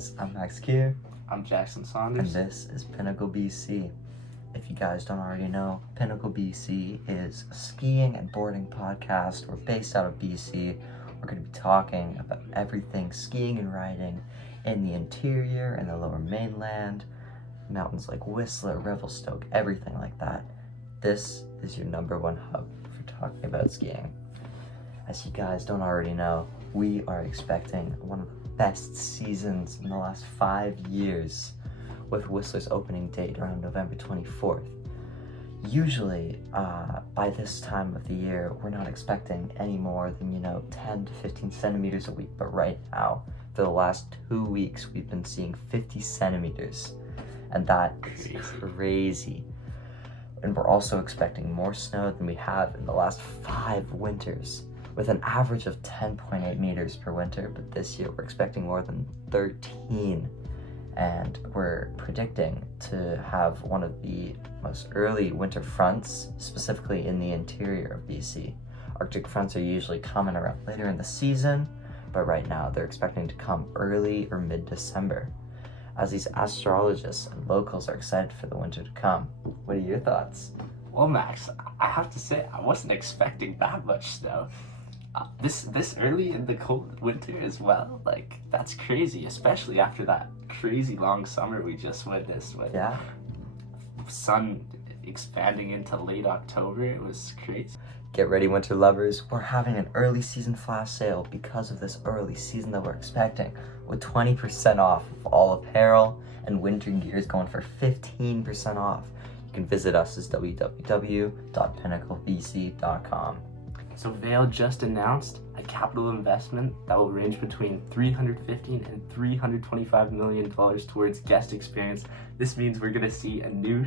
guys, I'm Max Kier. I'm Jackson And Saunders. this is Pinnacle B.C. If you guys don't already know, Pinnacle B.C. is a skiing and boarding podcast. We're based out of B.C. We're going to be talking about everything skiing and riding in the interior and the lower mainland, mountains like Whistler, Revelstoke, everything like that. This is your number one hub for talking about skiing. As you guys don't already know, we are expecting one of the best seasons in the last 5 years, with Whistler's opening date around November 24th. Usually, by this time of the year, we're not expecting any more than, 10 to 15 centimeters a week. But right now, for the last 2 weeks, we've been seeing 50 centimeters. And that is crazy. And we're also expecting more snow than we have in the last 5 winters, with an average of 10.8 meters per winter. But this year, we're expecting more than 13. And we're predicting to have one of the most early winter fronts, specifically in the interior of BC. Arctic fronts are usually coming around later in the season, but right now they're expecting to come early or mid-December. As these astrologists and locals are excited for the winter to come. What are your thoughts? Well, Max, I have to say, I wasn't expecting that much snow. This early in the cold winter as well, that's crazy, especially after that crazy long summer we just witnessed with sun expanding into late October. It was crazy. Get ready, winter lovers. We're having an early season flash sale because of this early season that we're expecting, with 20% off of all apparel and winter gears going for 15% off. You can visit us at www.pinnaclebc.com. So Vail just announced a capital investment that will range between $315 and $325 million towards guest experience. This means we're going to see two new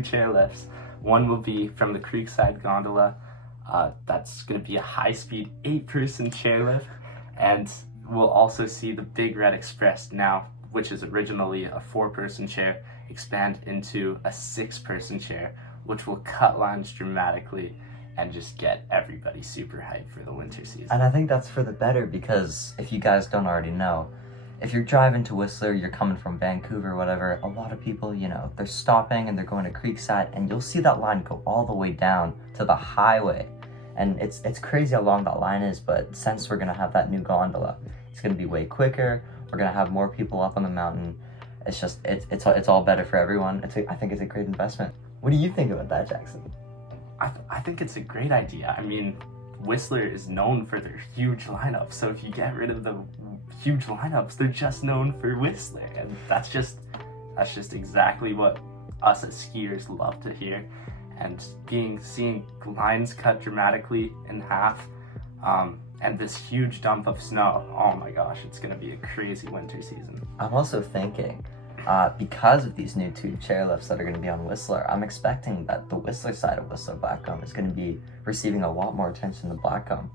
chairlifts. One will be from the Creekside Gondola. That's going to be a high-speed 8-person chairlift. And we'll also see the Big Red Express now, which is originally a 4-person chair, expand into a 6-person chair, which will cut lines dramatically and just get everybody super hyped for the winter season. And I think that's for the better, because if you guys don't already know, if you're driving to Whistler, you're coming from Vancouver, whatever, a lot of people, they're stopping and they're going to Creekside, and you'll see that line go all the way down to the highway. And it's crazy how long that line is, but since we're gonna have that new gondola, it's gonna be way quicker. We're gonna have more people up on the mountain. It's just, it's all better for everyone. I think it's a great investment. What do you think about that, Jackson? I think it's a great idea. I mean, Whistler is known for their huge lineups, so if you get rid of the huge lineups, they're just known for Whistler, and that's just exactly what us as skiers love to hear. And seeing lines cut dramatically in half, and this huge dump of snow, oh my gosh, it's gonna be a crazy winter season. I'm also thinking, because of these new 2 chairlifts that are going to be on Whistler, I'm expecting that the Whistler side of Whistler Blackcomb is going to be receiving a lot more attention than Blackcomb.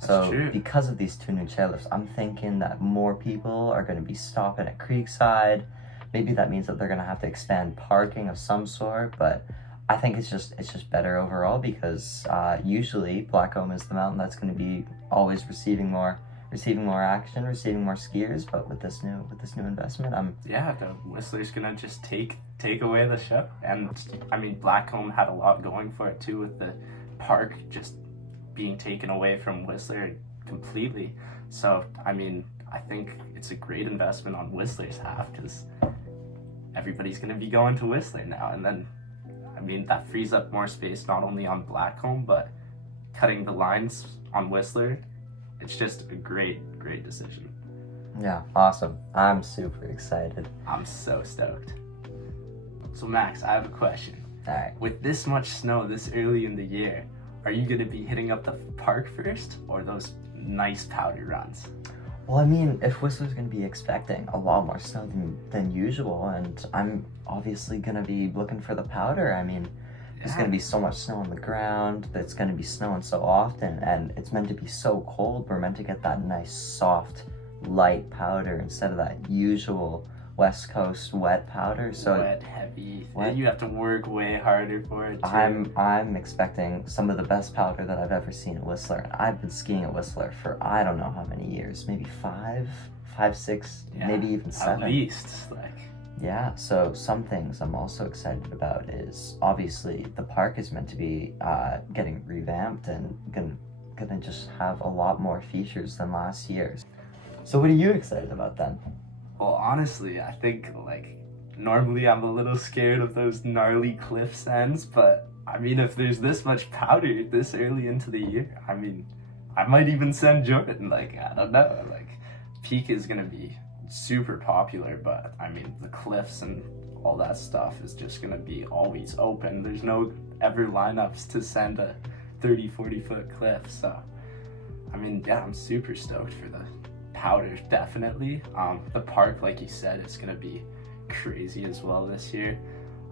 So because of these 2 new chairlifts, I'm thinking that more people are going to be stopping at Creekside. Maybe that means that they're going to have to expand parking of some sort, but I think it's just better overall, because usually Blackcomb is the mountain that's going to be always receiving more action, receiving more skiers. But with this new investment, the Whistler's gonna just take away the show. And I mean, Blackcomb had a lot going for it too, with the park just being taken away from Whistler completely. So I mean, I think it's a great investment on Whistler's half, because everybody's gonna be going to Whistler now, and then I mean, that frees up more space not only on Blackcomb, but cutting the lines on Whistler. It's just a great decision. Yeah, awesome. I'm super excited. I'm so stoked. So Max, I have a question. All right. With this much snow this early in the year, are you going to be hitting up the park first, or those nice powder runs? Well, I mean, if Whistler's going to be expecting a lot more snow than usual, and I'm obviously going to be looking for the powder. I mean, there's going to be so much snow on the ground, that's going to be snowing so often, and it's meant to be so cold. We're meant to get that nice, soft, light powder instead of that usual West Coast wet powder. So wet, heavy. Wet. You have to work way harder for it too. I'm expecting some of the best powder that I've ever seen at Whistler. And I've been skiing at Whistler for I don't know how many years, maybe five, 6, maybe even 7. At least, like. Yeah, so some things I'm also excited about is obviously the park is meant to be getting revamped and gonna just have a lot more features than last year's. So what are you excited about then? Well, honestly, I think like normally I'm a little scared of those gnarly cliff ends, but I mean if there's this much powder this early into the year, I mean I might even send Jordan. Like I don't know, like Peak is gonna be super popular, but I mean the cliffs and all that stuff is just gonna be always open. There's no ever lineups to send a 30-40 foot cliff, so I mean yeah, I'm super stoked for the powder, definitely. The park, like you said, is gonna be crazy as well this year,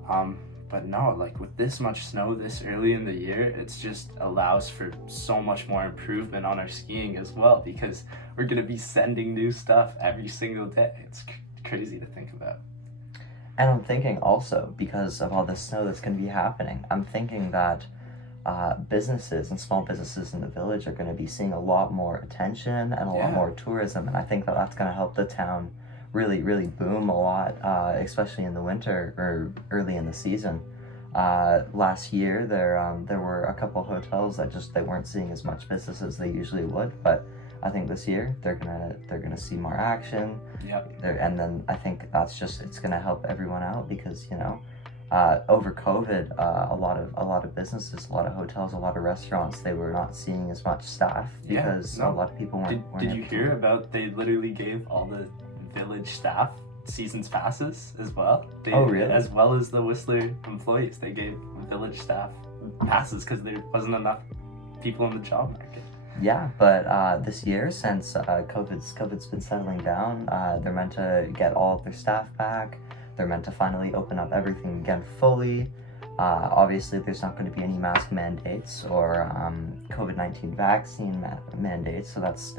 but no, like with this much snow this early in the year, it's just allows for so much more improvement on our skiing as well, because we're gonna be sending new stuff every single day. It's crazy to think about. And I'm thinking also, because of all the snow that's going to be happening, I'm thinking that businesses and small businesses in the village are going to be seeing a lot more attention and a lot more tourism, and I think that that's going to help the town really boom a lot, especially in the winter or early in the season. Last year there were a couple hotels that just they weren't seeing as much business as they usually would, but I think this year they're gonna see more action. Yep. And then I think it's gonna help everyone out, because over COVID, a lot of businesses, a lot of hotels, a lot of restaurants, they were not seeing as much staff because a lot of people weren't. Did you hear about they literally gave all the village staff seasons passes as well? Oh really? As well as the Whistler employees, they gave village staff passes because there wasn't enough people in the job market. Yeah, but this year, since COVID's been settling down, they're meant to get all of their staff back. They're meant to finally open up everything again fully. Obviously, there's not going to be any mask mandates or COVID-19 vaccine mandates, so that's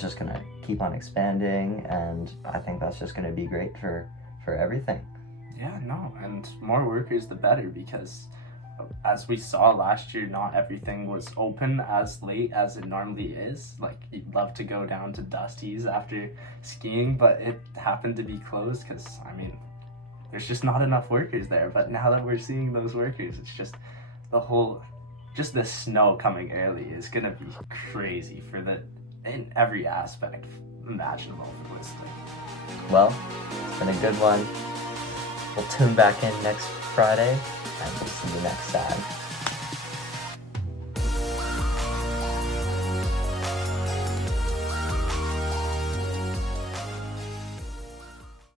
just gonna keep on expanding, and I think that's just gonna be great for everything. Yeah, no, and more workers the better, because as we saw last year, not everything was open as late as it normally is. Like, you'd love to go down to Dusty's after skiing, but it happened to be closed because, I mean, there's just not enough workers there. But now that we're seeing those workers, it's just just the snow coming early is gonna be crazy in every aspect imaginable for Whistler. Well, it's been a good one. We'll tune back in next Friday, and we'll see you next time.